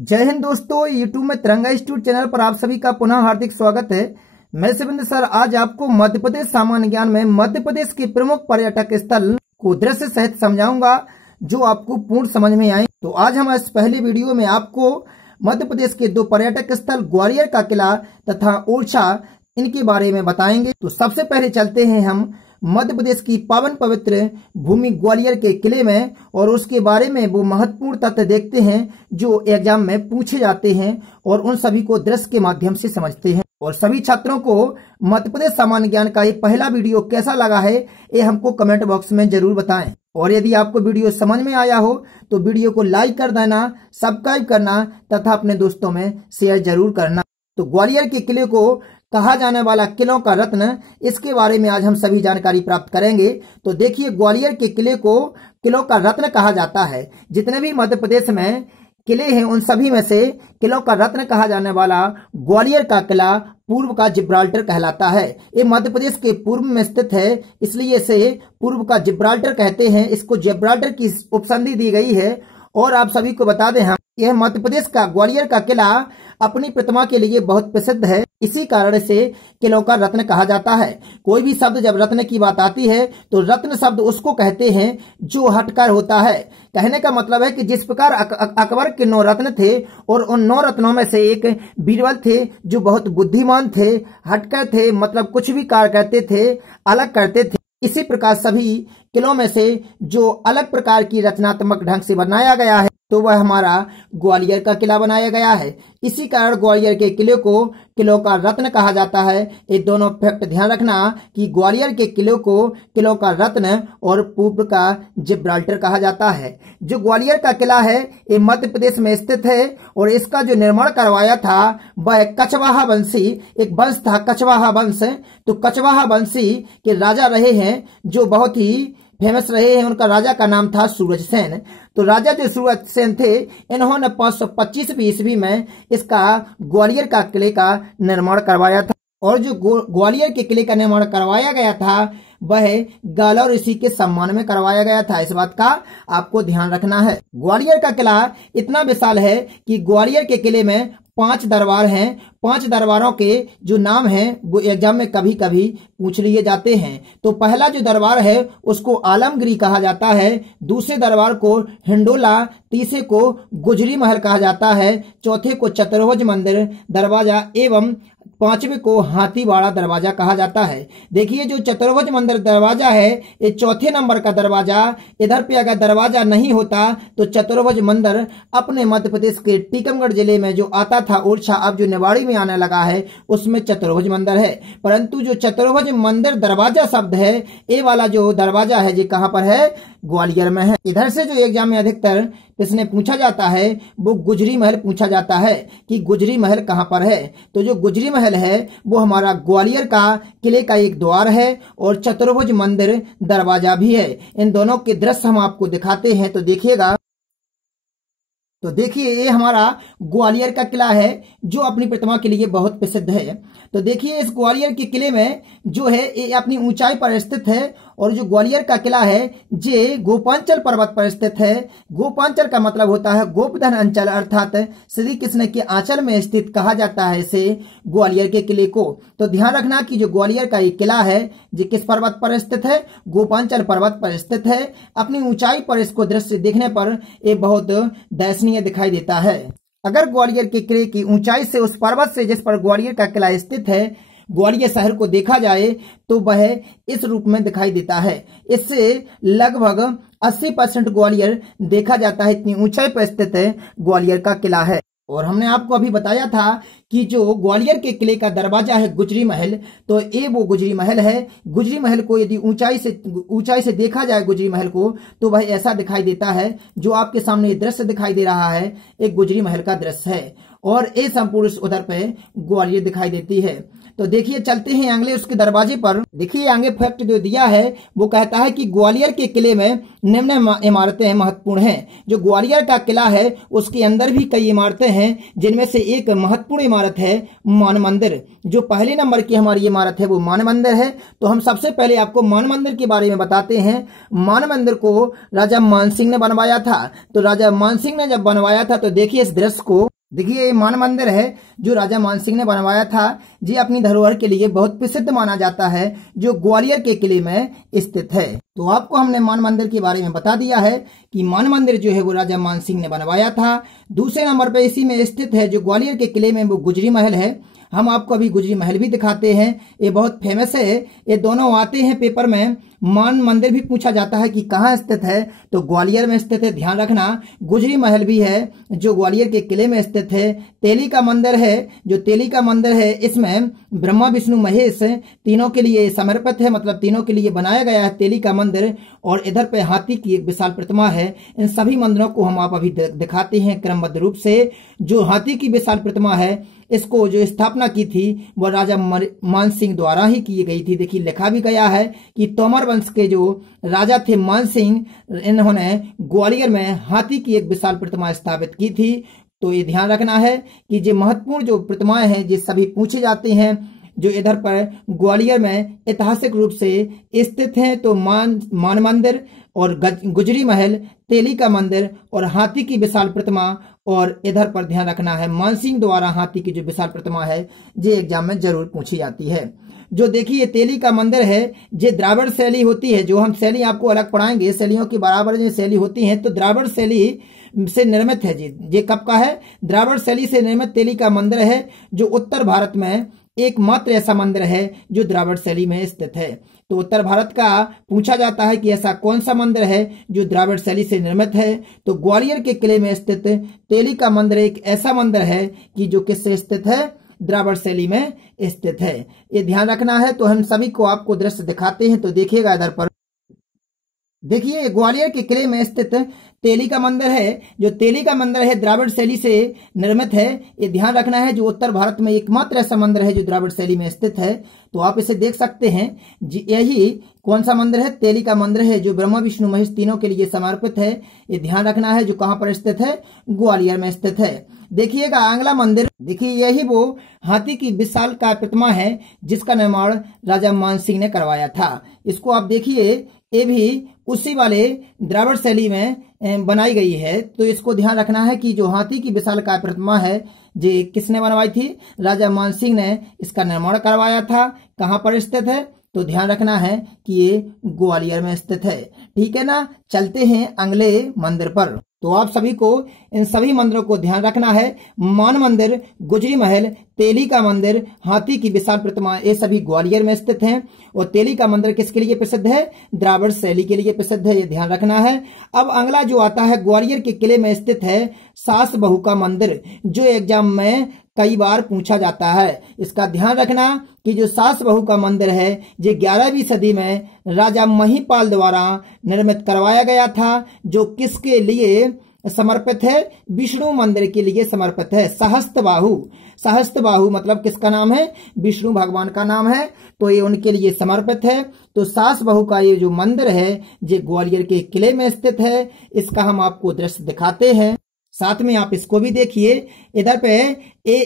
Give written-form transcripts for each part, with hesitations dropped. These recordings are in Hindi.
जय हिंद दोस्तों, यूट्यूब में तिरंगा इंस्टीट्यूट चैनल पर आप सभी का पुनः हार्दिक स्वागत है। मैं शिवेंद्र सर आज आपको मध्य प्रदेश सामान्य ज्ञान में मध्य प्रदेश के प्रमुख पर्यटक स्थल को दृश्य सहित समझाऊंगा जो आपको पूर्ण समझ में आए। तो आज हम इस पहले वीडियो में आपको मध्य प्रदेश के दो पर्यटक स्थल ग्वालियर का किला तथा ओरछा इनके बारे में बताएंगे। तो सबसे पहले चलते हैं हम मध्य प्रदेश की पावन पवित्र भूमि ग्वालियर के किले में और उसके बारे में वो महत्वपूर्ण तथ्य देखते हैं जो एग्जाम में पूछे जाते हैं और उन सभी को दृश्य के माध्यम से समझते हैं। और सभी छात्रों को मध्य प्रदेश सामान्य ज्ञान का ये पहला वीडियो कैसा लगा है ये हमको कमेंट बॉक्स में जरूर बताएं। और यदि आपको वीडियो समझ में आया हो तो वीडियो को लाइक कर देना, सब्सक्राइब करना तथा अपने दोस्तों में शेयर जरूर करना। तो ग्वालियर के किले को कहा जाने वाला किलों का रत्न, इसके बारे में आज हम सभी जानकारी प्राप्त करेंगे। तो देखिए, ग्वालियर के किले को किलों का रत्न कहा जाता है। जितने भी मध्य प्रदेश में किले हैं उन सभी में से किलों का रत्न कहा जाने वाला ग्वालियर का किला पूर्व का जिब्राल्टर कहलाता है। ये मध्य प्रदेश के पूर्व में स्थित है, इसलिए इसे पूर्व का जिब्राल्टर कहते हैं। इसको जिब्राल्टर की उपसंधि दी गई है। और आप सभी को बता दें हम, यह मध्य प्रदेश का ग्वालियर का किला अपनी प्रतिमा के लिए बहुत प्रसिद्ध है। इसी कारण से किलों का रत्न कहा जाता है। कोई भी शब्द जब रत्न की बात आती है तो रत्न शब्द उसको कहते हैं जो हटकर होता है। कहने का मतलब है कि जिस प्रकार अकबर के 9 रत्न थे और उन 9 रत्नों में से एक बीरबल थे जो बहुत बुद्धिमान थे, हटकर थे, मतलब कुछ भी कार्य करते थे, अलग करते थे। इसी प्रकार सभी किलों में से जो अलग प्रकार की रचनात्मक ढंग से बनाया गया है तो वह हमारा ग्वालियर का किला बनाया गया है। इसी कारण ग्वालियर के किले को किलों का रत्न कहा जाता है। ये दोनों फैक्ट ध्यान रखना कि ग्वालियर के किले को किलों का रत्न और पूर्व का जिब्राल्टर कहा जाता है। जो ग्वालियर का किला है ये मध्य प्रदेश में स्थित है और इसका जो निर्माण करवाया था वह कछवाहा वंशी एक वंश था, कछवाहा वंश। तो कछवाहा वंशी के राजा रहे हैं जो बहुत ही फेमस रहे हैं। उनका राजा का नाम था सूरजसेन। तो राजा जो सूरजसेन थे इन्होंने 525 ईस्वी में इसका ग्वालियर का किले का निर्माण करवाया था। और जो ग्वालियर के किले का निर्माण करवाया गया था वह गालव ऋषि के सम्मान में करवाया गया था। इस बात का आपको ध्यान रखना है। ग्वालियर का किला इतना विशाल है कि ग्वालियर के किले में 5 दरबार हैं। 5 दरबारों के जो नाम हैं वो एग्जाम में कभी कभी पूछ लिए जाते हैं। तो पहला जो दरबार है उसको आलमगिरी कहा जाता है, दूसरे दरबार को हिंडोला, तीसरे को गुजरी महल कहा जाता है, चौथे को चतुर्भुज मंदिर दरवाजा एवं 5वें को हाथीवाड़ा दरवाजा कहा जाता है। देखिए, जो चतुर्भुज मंदिर दरवाजा है ये चौथे नंबर का दरवाजा। इधर पे अगर दरवाजा नहीं होता तो चतुर्भुज मंदिर अपने मध्य प्रदेश के टीकमगढ़ जिले में जो आता था ओरछा, अब जो निवाड़ी में आने लगा है उसमें चतुर्भुज मंदिर है। परंतु जो चतुर्भुज मंदिर दरवाजा शब्द है ये वाला जो दरवाजा है ये कहाँ पर है? ग्वालियर में है। इधर से जो एग्जाम में अधिकतर प्रश्न पूछा जाता है वो गुजरी महल पूछा जाता है कि गुजरी महल कहाँ पर है। तो जो गुजरी महल है वो हमारा ग्वालियर का किले का एक द्वार है और चतुर्भुज मंदिर दरवाजा भी है। इन दोनों के दृश्य हम आपको दिखाते हैं तो देखिएगा। तो देखिए, ये हमारा ग्वालियर का किला है जो अपनी प्रतिमा के लिए बहुत प्रसिद्ध है। तो देखिए, इस ग्वालियर के किले में जो है ये अपनी ऊंचाई पर स्थित है और जो ग्वालियर का किला है ये गोपांचल पर्वत पर स्थित है। गोपांचल का मतलब होता है गोपधन अंचल, अर्थात श्री कृष्ण के आंचल में स्थित कहा जाता है इसे ग्वालियर के किले को। तो ध्यान रखना कि जो ग्वालियर का ये किला है ये किस पर्वत पर स्थित है? गोपांचल पर्वत पर स्थित है। अपनी ऊंचाई पर इसको दृश्य देखने पर ये बहुत दयनीय दिखाई देता है। अगर ग्वालियर के किले की ऊंचाई से उस पर्वत से जिस पर ग्वालियर का किला स्थित है ग्वालियर शहर को देखा जाए तो वह इस रूप में दिखाई देता है। इससे लगभग 80% ग्वालियर देखा जाता है, इतनी ऊंचाई पर स्थित है ग्वालियर का किला है। और हमने आपको अभी बताया था कि जो ग्वालियर के किले का दरवाजा है गुजरी महल, तो ये वो गुजरी महल है। गुजरी महल को यदि ऊंचाई से देखा जाए गुजरी महल को तो वह ऐसा दिखाई देता है। जो आपके सामने ये दृश्य दिखाई दे रहा है एक गुजरी महल का दृश्य है और ये संपूर्ण उधर पे ग्वालियर दिखाई देती है। तो देखिए, चलते हैं अगले उसके दरवाजे पर। देखिए, आगे फैक्ट जो दिया है वो कहता है कि ग्वालियर के किले में निम्न इमारतें महत्वपूर्ण हैं। जो ग्वालियर का किला है उसके अंदर भी कई इमारतें हैं जिनमें से एक महत्वपूर्ण इमारत है मान मंदिर। जो पहले नंबर की हमारी इमारत है वो मान मंदिर है। तो हम सबसे पहले आपको मान मंदिर के बारे में बताते हैं। मान मंदिर को राजा मानसिंह ने बनवाया था। तो राजा मानसिंह ने जब बनवाया था तो देखिए इस दृश्य को। देखिए ये मान मंदिर है जो राजा मानसिंह ने बनवाया था जी, अपनी धरोहर के लिए बहुत प्रसिद्ध माना जाता है, जो ग्वालियर के किले में स्थित है। तो आपको हमने मान मंदिर के बारे में बता दिया है कि मान मंदिर जो है वो राजा मानसिंह ने बनवाया था। दूसरे नंबर पे इसी में स्थित है जो ग्वालियर के किले में वो गुजरी महल है। हम आपको अभी गुजरी महल भी दिखाते हैं, ये बहुत फेमस है। ये दोनों आते हैं पेपर में। मान मंदिर भी पूछा जाता है कि कहाँ स्थित है, तो ग्वालियर में स्थित है, ध्यान रखना। गुजरी महल भी है जो ग्वालियर के किले में स्थित है। तेली का मंदिर है, जो तेली का मंदिर है इसमें ब्रह्मा विष्णु महेश तीनों के लिए समर्पित है, मतलब तीनों के लिए बनाया गया है तेली का मंदिर। और इधर पे हाथी की एक विशाल प्रतिमा है। इन सभी मंदिरों को हम आप अभी दिखाते हैं क्रमबद्ध रूप से। जो हाथी की विशाल प्रतिमा है, इसको जो स्थापना की थी वह राजा मानसिंह द्वारा ही की गई थी। देखिए लिखा भी गया है कि तोमर वंश के जो राजा थे मानसिंह, इन्होंने ग्वालियर में हाथी की एक विशाल प्रतिमा स्थापित की थी। तो ये ध्यान रखना है कि जो महत्वपूर्ण जो प्रतिमाएं हैं ये सभी पूछी जाती हैं, जो इधर पर ग्वालियर में ऐतिहासिक रूप से स्थित हैं। तो मान मंदिर और गुजरी महल, तेली का मंदिर और हाथी की विशाल प्रतिमा। और इधर पर ध्यान रखना है मानसिंह द्वारा हाथी की जो विशाल प्रतिमा है ये एग्जाम में जरूर पूछी जाती है। जो देखिए तेली का मंदिर है, ये द्राविड़ शैली होती है। जो हम शैली आपको अलग पढ़ाएंगे, शैलियों की बराबर जो शैली होती है, तो द्राविड़ शैली से निर्मित है जी। ये कब का है? द्राविड़ शैली से निर्मित तेली का मंदिर है, जो उत्तर भारत में एकमात्र ऐसा मंदिर है जो द्राविड़ शैली में स्थित है। तो उत्तर भारत का पूछा जाता है कि ऐसा कौन सा मंदिर है जो द्राविड़ शैली से निर्मित है, तो ग्वालियर के किले में स्थित तेली का मंदिर एक ऐसा मंदिर है कि जो किससे स्थित है? द्राविड़ शैली में स्थित है। ये ध्यान रखना है। तो हम सभी को आपको दृश्य दिखाते हैं, तो देखिएगा इधर पर। देखिए ग्वालियर के किले में स्थित तेली का मंदिर है। जो तेली का मंदिर है द्राविड़ शैली से निर्मित है। ये ध्यान रखना है, जो उत्तर भारत में एकमात्र ऐसा मंदिर है जो द्राविड़ शैली में स्थित है। तो आप इसे देख सकते हैं। यही कौन सा मंदिर है? तेली का मंदिर है, जो ब्रह्मा विष्णु महेश तीनों के लिए समर्पित है। ये ध्यान रखना है, जो कहाँ पर स्थित है? ग्वालियर में स्थित है। देखिएगा अगला मंदिर, देखिए यही वो हाथी की विशाल का प्रतिमा है जिसका निर्माण राजा मानसिंह ने करवाया था। इसको आप देखिए, ये भी उसी वाले द्राविड़ शैली में बनाई गई है। तो इसको ध्यान रखना है कि जो हाथी की विशाल काय प्रतिमा है ये किसने बनवाई थी? राजा मानसिंह ने इसका निर्माण करवाया था। कहाँ पर स्थित है? तो ध्यान रखना है कि ये ग्वालियर में स्थित है। ठीक है ना। चलते हैं अगले मंदिर पर। तो आप सभी को इन सभी मंदिरों को ध्यान रखना है। मान मंदिर, गुजरी महल, तेली का मंदिर, हाथी की विशाल प्रतिमा, ये सभी ग्वालियर में स्थित हैं। और तेली का मंदिर किसके लिए प्रसिद्ध है? द्राविड़ शैली के लिए प्रसिद्ध है। ये ध्यान रखना है। अब अगला जो आता है, ग्वालियर के किले में स्थित है सास बहू का मंदिर, जो एग्जाम में कई बार पूछा जाता है। इसका ध्यान रखना कि जो सास बहू का मंदिर है ये 11वीं सदी में राजा महिपाल द्वारा निर्मित करवाया गया था। जो किसके लिए समर्पित है? विष्णु मंदिर के लिए समर्पित है। सहस्त्रबाहु, सहस्त्रबाहु मतलब किसका नाम है? विष्णु भगवान का नाम है। तो ये उनके लिए समर्पित है। तो सास बहू का ये जो मंदिर है ये ग्वालियर के किले में स्थित है। इसका हम आपको दृश्य दिखाते हैं, साथ में आप इसको भी देखिए। इधर पे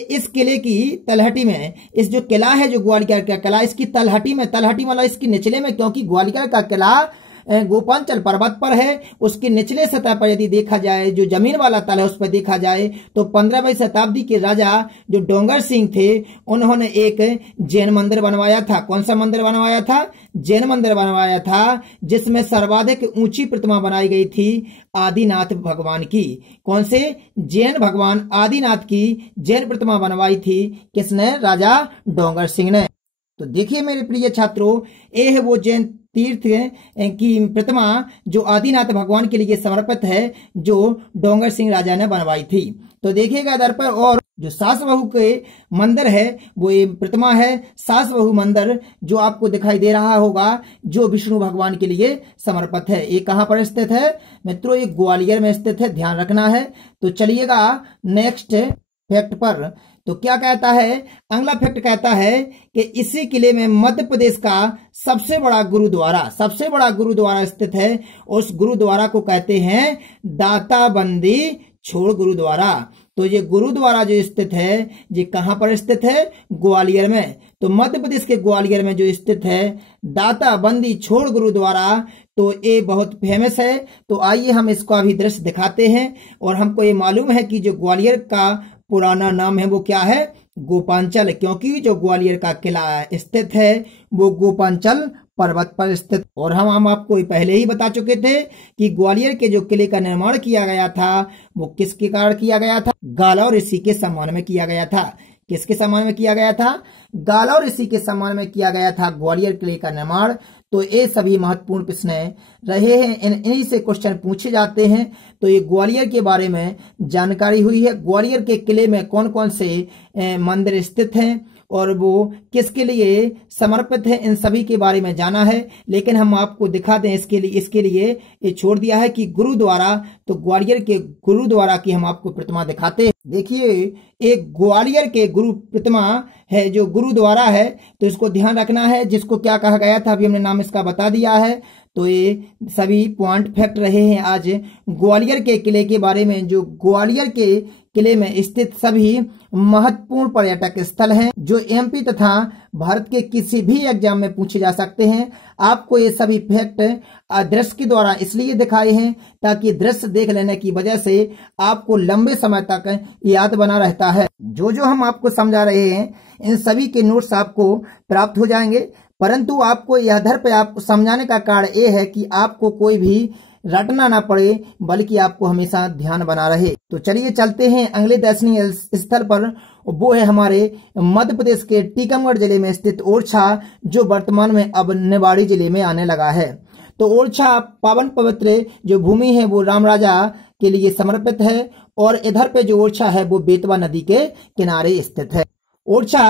इस किले की तलहटी में, इस जो किला है जो ग्वालियर का किला, इसकी तलहटी में, तलहटी मतलब इसकी निचले में, क्योंकि ग्वालियर का किला गोपांचल पर्वत पर है, उसके निचले सतह पर यदि देखा जाए, जो जमीन वाला तल है उस पर देखा जाए, तो 15वीं शताब्दी के राजा जो डोंगर सिंह थे उन्होंने एक जैन मंदिर बनवाया था। कौन सा मंदिर बनवाया था? जैन मंदिर बनवाया था, जिसमें सर्वाधिक ऊंची प्रतिमा बनाई गई थी आदिनाथ भगवान की। कौन से? जैन भगवान आदिनाथ की जैन प्रतिमा बनवाई थी। किसने? राजा डोंगर सिंह ने। तो देखिए मेरे प्रिय छात्रों, ये है वो जैन तीर्थ की प्रतिमा जो आदिनाथ भगवान के लिए समर्पित है, जो डोंगर सिंह राजा ने बनवाई थी। तो देखिएगा इधर पर। और जो सास बहू के मंदिर है वो ये प्रतिमा है सास बहू मंदिर, जो आपको दिखाई दे रहा होगा, जो विष्णु भगवान के लिए समर्पित है। ये कहाँ पर स्थित है मित्रों? ये ग्वालियर में स्थित है, ध्यान रखना है। तो चलिएगा नेक्स्ट फैक्ट पर। तो क्या कहता है? अगला फैक्ट कहता है कि इसी किले में मध्य प्रदेश का सबसे बड़ा गुरुद्वारा स्थित है। उस गुरुद्वारा को कहते हैं दाताबंदी छोड़ गुरुद्वारा। तो ये गुरुद्वारा जो स्थित है ये कहाँ पर स्थित है? ग्वालियर में। तो मध्य प्रदेश के ग्वालियर में जो स्थित है दाताबंदी छोड़ गुरुद्वारा, तो ये बहुत फेमस है। तो आइए हम इसको अभी दृश्य दिखाते हैं। और हमको ये मालूम है कि जो ग्वालियर का पुराना नाम है वो क्या है, गोपांचल, क्योंकि जो ग्वालियर का किला स्थित है वो गोपांचल पर्वत पर स्थित। और हम आपको पहले ही बता चुके थे कि ग्वालियर के जो किले का निर्माण किया गया था वो किसके कारण किया गया था, गाला ऋषि के सम्मान में किया गया था। किसके सम्मान में किया गया था, गाला ऋषि के सम्मान में किया गया था ग्वालियर किले का निर्माण। तो ये सभी महत्वपूर्ण प्रश्न रहे हैं, इन्हीं से क्वेश्चन पूछे जाते हैं। तो ये ग्वालियर के बारे में जानकारी हुई है। ग्वालियर के किले में कौन कौन से मंदिर स्थित हैं और वो किसके लिए समर्पित है, इन सभी के बारे में जाना है। लेकिन हम आपको दिखा दें इसके लिए ये छोड़ दिया है कि गुरुद्वारा, तो ग्वालियर के गुरुद्वारा की हम आपको प्रतिमा दिखाते हैं। देखिए एक ग्वालियर के गुरु प्रतिमा है जो गुरुद्वारा है, तो इसको ध्यान रखना है। जिसको क्या कहा गया था अभी हमने नाम इसका बता दिया है। तो ये सभी पॉइंट फैक्ट रहे हैं आज ग्वालियर के किले के बारे में। जो ग्वालियर के किले में स्थित सभी महत्वपूर्ण पर्यटक स्थल हैं जो एमपी तथा भारत के किसी भी एग्जाम में पूछे जा सकते हैं। आपको ये सभी फैक्ट दृश्य के द्वारा इसलिए दिखाए हैं ताकि दृश्य देख लेने की वजह से आपको लंबे समय तक याद बना रहता है। जो हम आपको समझा रहे हैं इन सभी के नोट्स आपको प्राप्त हो जाएंगे, परंतु आपको यह आधार पर आपको समझाने का कारण ये है कि आपको कोई भी रटना ना पड़े, बल्कि आपको हमेशा ध्यान बना रहे। तो चलिए चलते हैं अगले दर्शनीय स्थल पर। वो है हमारे मध्य प्रदेश के टीकमगढ़ जिले में स्थित ओरछा, जो वर्तमान में अब निवाड़ी जिले में आने लगा है। तो ओरछा पावन पवित्र जो भूमि है वो राम राजा के लिए समर्पित है। और इधर पे जो ओरछा है वो बेतवा नदी के किनारे स्थित है। ओरछा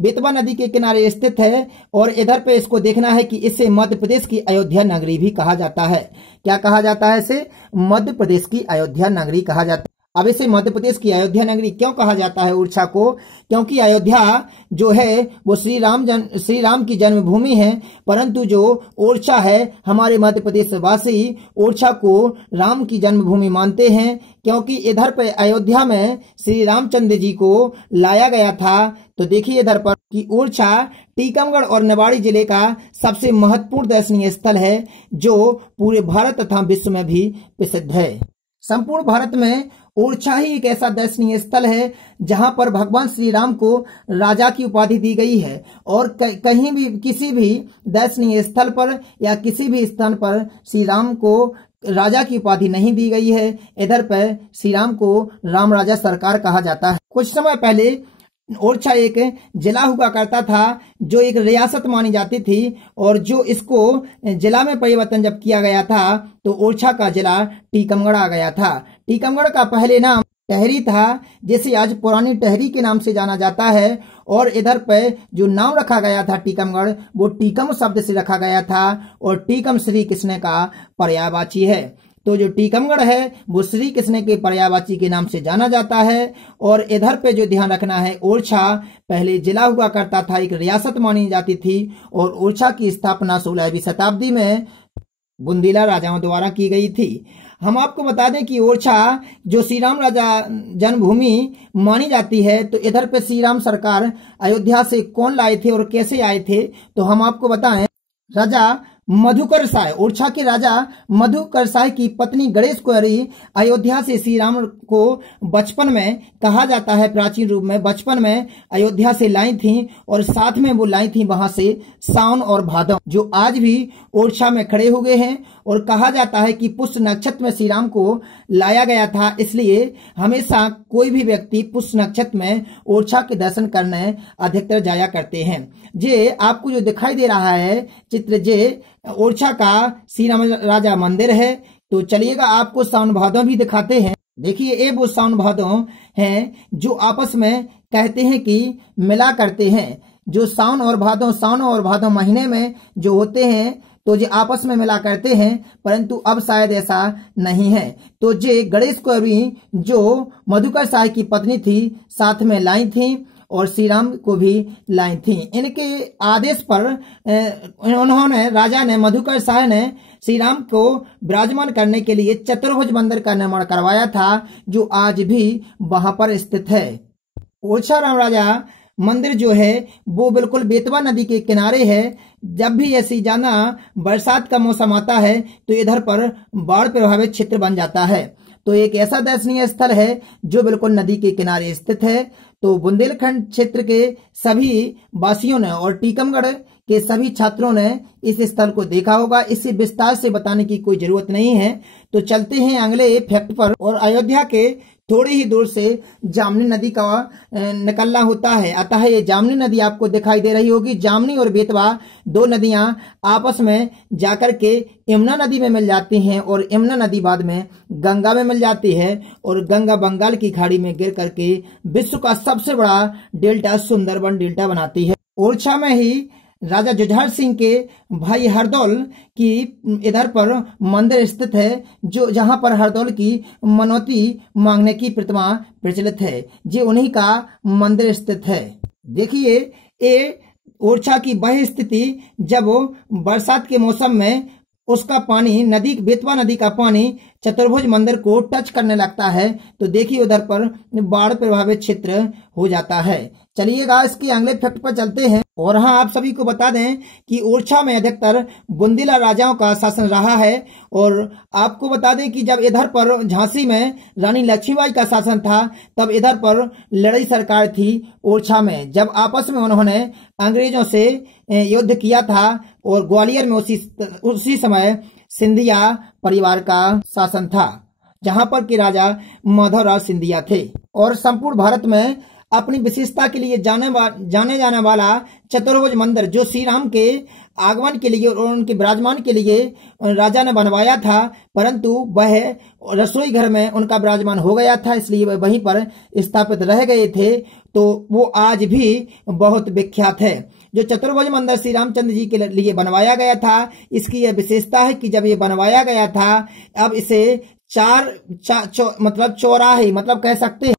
बेतवा नदी के किनारे स्थित है और इधर पे इसको देखना है कि इसे मध्य प्रदेश की अयोध्या नगरी भी कहा जाता है। क्या कहा जाता है इसे? मध्य प्रदेश की अयोध्या नगरी कहा जाता है। अब इसे मध्य प्रदेश की अयोध्या नगरी क्यों कहा जाता है ओरछा को? क्योंकि अयोध्या जो है वो श्री राम की जन्मभूमि है, परंतु जो ओरछा है हमारे मध्य प्रदेश वासी ओरछा को राम की जन्मभूमि मानते हैं, क्योंकि इधर पे अयोध्या में श्री रामचंद्र जी को लाया गया था। तो देखिए इधर पर कि ओरछा टीकमगढ़ और निवाड़ी जिले का सबसे महत्वपूर्ण दर्शनीय स्थल है जो पूरे भारत तथा विश्व में भी प्रसिद्ध है। संपूर्ण भारत में ओरछा ही एक ऐसा दर्शनीय स्थल है जहां पर भगवान श्री राम को राजा की उपाधि दी गई है। और कहीं भी किसी भी दर्शनीय स्थल पर या किसी भी स्थान पर श्री राम को राजा की उपाधि नहीं दी गई है। इधर पर श्री राम को राम राजा सरकार कहा जाता है। कुछ समय पहले ओरछा एक जिला हुआ करता था जो एक रियासत मानी जाती थी, और जो इसको जिला में परिवर्तन जब किया गया था तो ओरछा का जिला टीकमगढ़ आ गया था। टीकमगढ़ का पहले नाम टहरी था, जिसे आज पुरानी टहरी के नाम से जाना जाता है। और इधर पे जो नाम रखा गया था टीकमगढ़ वो टीकम शब्द से रखा गया था, और टीकम श्री कृष्ण का पर्यायवाची है। तो जो टीकमगढ़ है वो श्री कृष्ण के पर्यायवाची के नाम से जाना जाता है। और इधर पे जो ध्यान रखना है, ओरछा पहले जिला हुआ करता था, एक रियासत मानी जाती थी। और ओरछा की स्थापना 16वीं शताब्दी में बुंदीला राजाओं द्वारा की गई थी। हम आपको बता दें कि ओरछा जो श्री राम राजा जन्मभूमि मानी जाती है, तो इधर पे श्री राम सरकार अयोध्या से कौन लाए थे और कैसे आए थे, तो हम आपको बताएं। राजा मधुकर साय, ओरछा के राजा मधुकर साय की पत्नी गणेश कुंवरी अयोध्या से श्री राम को बचपन में, कहा जाता है प्राचीन रूप में, बचपन में अयोध्या से लाई थी। और साथ में वो लाई थी वहां से सावन और भादव, जो आज भी ओरछा में खड़े हो गए हैं। और कहा जाता है कि पुष्य नक्षत्र में श्री राम को लाया गया था, इसलिए हमेशा कोई भी व्यक्ति पुष्य नक्षत्र में ओरछा के दर्शन करने अधिकतर जाया करते हैं। जे आपको जो दिखाई दे रहा है चित्र, जे ओरछा का श्री राम राजा मंदिर है। तो चलिएगा आपको सावन भादव भी दिखाते हैं। देखिए ये वो सावन भादव हैं जो आपस में कहते हैं कि मिला करते हैं। जो सावन और भादव महीने में जो होते हैं तो जे आपस में मिला करते हैं, परंतु अब शायद ऐसा नहीं है। तो जे गणेश कुंवरी जो मधुकर साय की पत्नी थी साथ में लाई थी और श्री राम को भी लाई थी। इनके आदेश पर उन्होंने, राजा ने, मधुकर साय ने श्री राम को विराजमान करने के लिए चतुर्भुज मंदिर का निर्माण करवाया था, जो आज भी वहां पर स्थित है। ओरछा राम राजा मंदिर जो है वो बिल्कुल बेतवा नदी के किनारे है। जब भी ऐसी जाना बरसात का मौसम आता है तो इधर पर बाढ़ प्रभावित क्षेत्र बन जाता है। तो एक ऐसा दर्शनीय स्थल है जो बिल्कुल नदी के किनारे स्थित है। तो बुंदेलखंड क्षेत्र के सभी वासियों ने और टीकमगढ़ के सभी छात्रों ने इस स्थल को देखा होगा। इसे विस्तार से बताने की कोई जरूरत नहीं है। तो चलते हैं अगले फैक्ट पर। और अयोध्या के थोड़ी ही दूर से जामनी नदी का निकलना होता है, अतः ये जामनी नदी आपको दिखाई दे रही होगी। जामनी और बेतवा दो नदियां आपस में जाकर के यमुना नदी में मिल जाती हैं और यमुना नदी बाद में गंगा में मिल जाती है और गंगा बंगाल की खाड़ी में गिर करके विश्व का सबसे बड़ा डेल्टा सुंदरबन डेल्टा बनाती है। ओरछा में ही राजा जुझार सिंह के भाई हरदौल की इधर पर मंदिर स्थित है, जो जहां पर हरदौल की मनौती मांगने की प्रतिमा प्रचलित है, जो उन्हीं का मंदिर स्थित है। देखिए ये ओरछा की वह स्थिति जब बरसात के मौसम में उसका पानी नदी बेतवा नदी का पानी चतुर्भुज मंदिर को टच करने लगता है, तो देखिए उधर पर बाढ़ प्रभावित क्षेत्र हो जाता है। चलिएगा इसके अगले फैक्ट पर चलते हैं। और हाँ, आप सभी को बता दें कि ओरछा में अधिकतर बुंदीला राजाओं का शासन रहा है। और आपको बता दें कि जब इधर पर झांसी में रानी लक्ष्मीबाई का शासन था, तब इधर पर लड़ाई सरकार थी ओरछा में, जब आपस में उन्होंने अंग्रेजों से युद्ध किया था। और ग्वालियर में उसी समय सिंधिया परिवार का शासन था, जहां पर के राजा माधवराव सिंधिया थे। और संपूर्ण भारत में अपनी विशेषता के लिए जाने जाने वाला चतुर्भुज मंदिर जो श्री राम के आगमन के लिए और उनके विराजमान के लिए राजा ने बनवाया था, परंतु वह रसोई घर में उनका विराजमान हो गया था, इसलिए वह वहीं पर स्थापित रह गए थे। तो वो आज भी बहुत विख्यात है। जो चतुर्भुज मंदिर श्री रामचंद्र जी के लिए बनवाया गया था, इसकी यह विशेषता है कि जब ये बनवाया गया था, अब इसे मतलब चौराहे मतलब कह सकते हैं,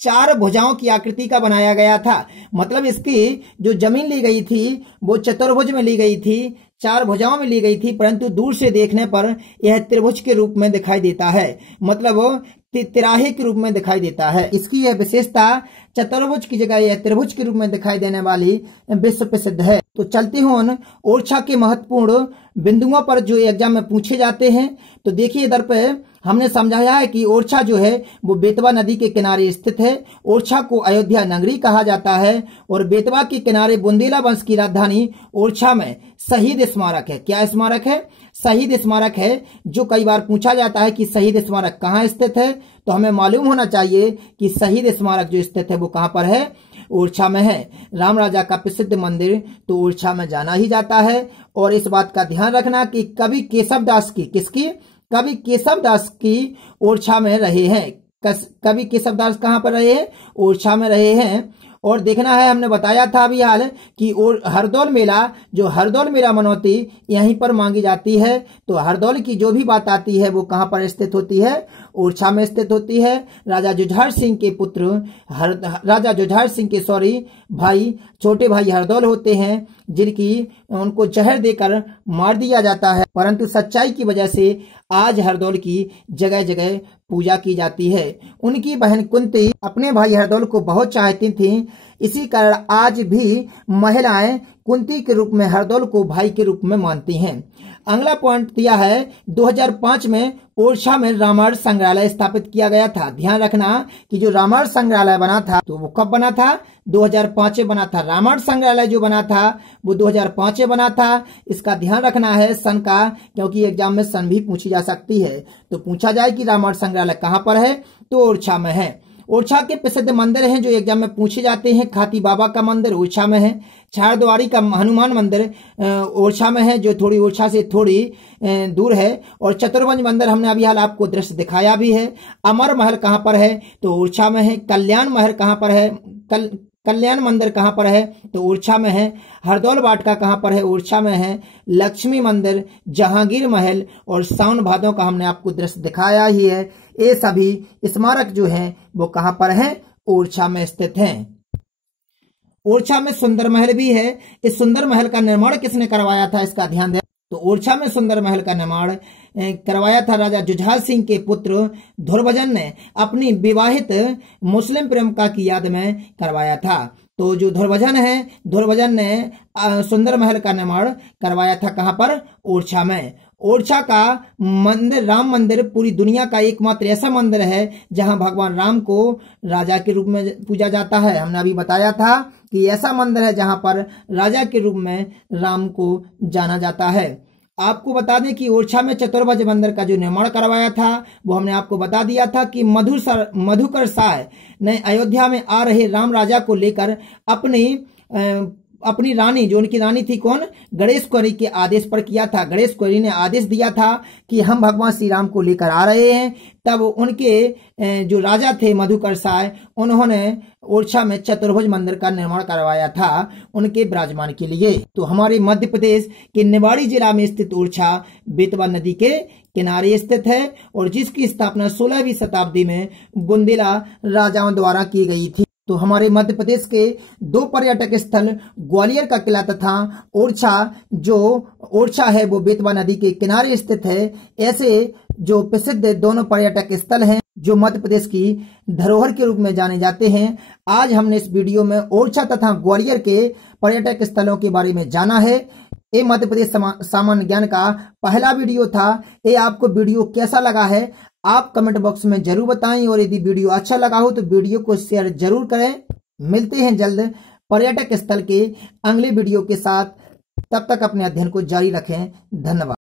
चार भुजाओं की आकृति का बनाया गया था। मतलब इसकी जो जमीन ली गई थी वो चतुर्भुज में ली गई थी, चार भुजाओं में ली गई थी, परंतु दूर से देखने पर यह त्रिभुज के रूप में दिखाई देता है, मतलब तिराहे के रूप में दिखाई देता है। इसकी यह विशेषता चतुर्भुज की जगह यह त्रिभुज के रूप में दिखाई देने वाली विश्व प्रसिद्ध है। तो चलती हूँ उन ओरछा के महत्वपूर्ण बिंदुओं पर जो एग्जाम में पूछे जाते हैं। तो देखिए इधर पे हमने समझाया है कि ओरछा जो है वो बेतवा नदी के किनारे स्थित है। ओरछा को अयोध्या नगरी कहा जाता है और बेतवा के किनारे बुंदेला वंश की राजधानी ओरछा में शहीद स्मारक है। क्या स्मारक है? शहीद स्मारक है, जो कई बार पूछा जाता है कि शहीद स्मारक कहाँ स्थित है, तो हमें मालूम होना चाहिए कि शहीद स्मारक जो स्थित है वो कहाँ पर है, ओरछा में है। राम राजा का प्रसिद्ध मंदिर तो ओरछा में जाना ही जाता है। और इस बात का ध्यान रखना कि कवि केशवदास की कवि केशवदास की ओरछा में रहे हैं। कवि केशवदास कहाँ पर रहे हैं? ओरछा में रहे हैं। और देखना है, हमने बताया था अभी हाल कि हरदौल मेला, जो हरदौल मेला मनौती यहीं पर मांगी जाती है। तो हरदौल की जो भी बात आती है वो कहाँ पर स्थित होती है? ओरछा में स्थित होती है। राजा जुझार सिंह के पुत्र राजा जुझार सिंह के भाई छोटे भाई हरदौल होते हैं, जिनकी उनको जहर देकर मार दिया जाता है, परंतु सच्चाई की वजह से आज हरदौल की जगह जगह पूजा की जाती है। उनकी बहन कुंती अपने भाई हरदौल को बहुत चाहती थी, इसी कारण आज भी महिलाएं कुंती के रूप में हरदौल को भाई के रूप में मानती हैं। अगला पॉइंट दिया है 2005 में ओरछा में रामायण संग्रहालय स्थापित किया गया था। ध्यान रखना कि जो रामायण संग्रहालय बना था तो वो कब बना था? 2005 में बना था। रामायण संग्रहालय जो बना था वो 2005 में बना था। इसका ध्यान रखना है सन का, क्योंकि एग्जाम में सन भी पूछी जा सकती है। तो पूछा जाए कि रामायण संग्रहालय कहाँ पर है, तो ओरछा में है। ओरछा के प्रसिद्ध मंदिर हैं जो एग्जाम में पूछे जाते हैं। खाती बाबा का मंदिर ओरछा में है। छारद्वारी का हनुमान मंदिर ओरछा में है, जो थोड़ी ओरछा से थोड़ी दूर है। और चतुर्भुज मंदिर हमने अभी हाल आपको दृश्य दिखाया भी है। अमर महल कहाँ पर है? तो ओरछा में है। कल्याण महल कहाँ पर है? कल्याण मंदिर कहाँ पर है? तो ओरछा में है। हरदौल बाटका कहाँ पर है? ओरछा में है। लक्ष्मी मंदिर, जहांगीर महल और सावन भादों का हमने आपको दृश्य दिखाया ही है। ये सभी स्मारक जो हैं वो कहाँ पर हैं? ओरछा में स्थित हैं। ओरछा में सुंदर महल भी है। इस सुंदर महल का निर्माण किसने करवाया था, इसका ध्यान दें। तो ओरछा में सुंदर महल का निर्माण करवाया था राजा जुझार सिंह के पुत्र धुरभजन ने अपनी विवाहित मुस्लिम प्रेमिका की याद में करवाया था। तो जो धुरभजन ने सुंदर महल का निर्माण करवाया था कहाँ पर? ओरछा में। ओरछा का मंदिर, राम मंदिर, पूरी दुनिया का एकमात्र ऐसा मंदिर है जहां भगवान राम को राजा के रूप में पूजा जाता है। हमने अभी बताया था कि ऐसा मंदिर है जहां पर राजा के रूप में राम को जाना जाता है। आपको बता दें कि ओरछा में चतुर्भुज मंदिर का जो निर्माण करवाया था वो हमने आपको बता दिया था कि मधुकर साय ने अयोध्या में आ रहे राम राजा को लेकर अपनी रानी, जो उनकी रानी थी कौन, गणेश कौरी के आदेश पर किया था। गणेश कौरी ने आदेश दिया था कि हम भगवान श्री राम को लेकर आ रहे हैं। तब उनके जो राजा थे मधुकर साय, उन्होंने ओरछा में चतुर्भुज मंदिर का निर्माण करवाया था उनके विराजमान के लिए। तो हमारे मध्य प्रदेश के निवाड़ी जिला में स्थित ओरछा बेतवा नदी के किनारे स्थित है और जिसकी स्थापना 16वीं शताब्दी में बुंदेला राजाओं द्वारा की गई थी। तो हमारे मध्य प्रदेश के दो पर्यटक स्थल ग्वालियर का किला तथा ओरछा है वो बेतवा नदी के किनारे स्थित है। ऐसे जो प्रसिद्ध दोनों पर्यटक स्थल हैं जो मध्य प्रदेश की धरोहर के रूप में जाने जाते हैं। आज हमने इस वीडियो में ओरछा तथा ग्वालियर के पर्यटक स्थलों के बारे में जाना है। ये मध्य प्रदेश सामान्य ज्ञान का पहला वीडियो था। ये आपको वीडियो कैसा लगा है आप कमेंट बॉक्स में जरूर बताएं और यदि वीडियो अच्छा लगा हो तो वीडियो को शेयर जरूर करें। मिलते हैं जल्द पर्यटक स्थल के अगले वीडियो के साथ। तब तक अपने अध्ययन को जारी रखें। धन्यवाद।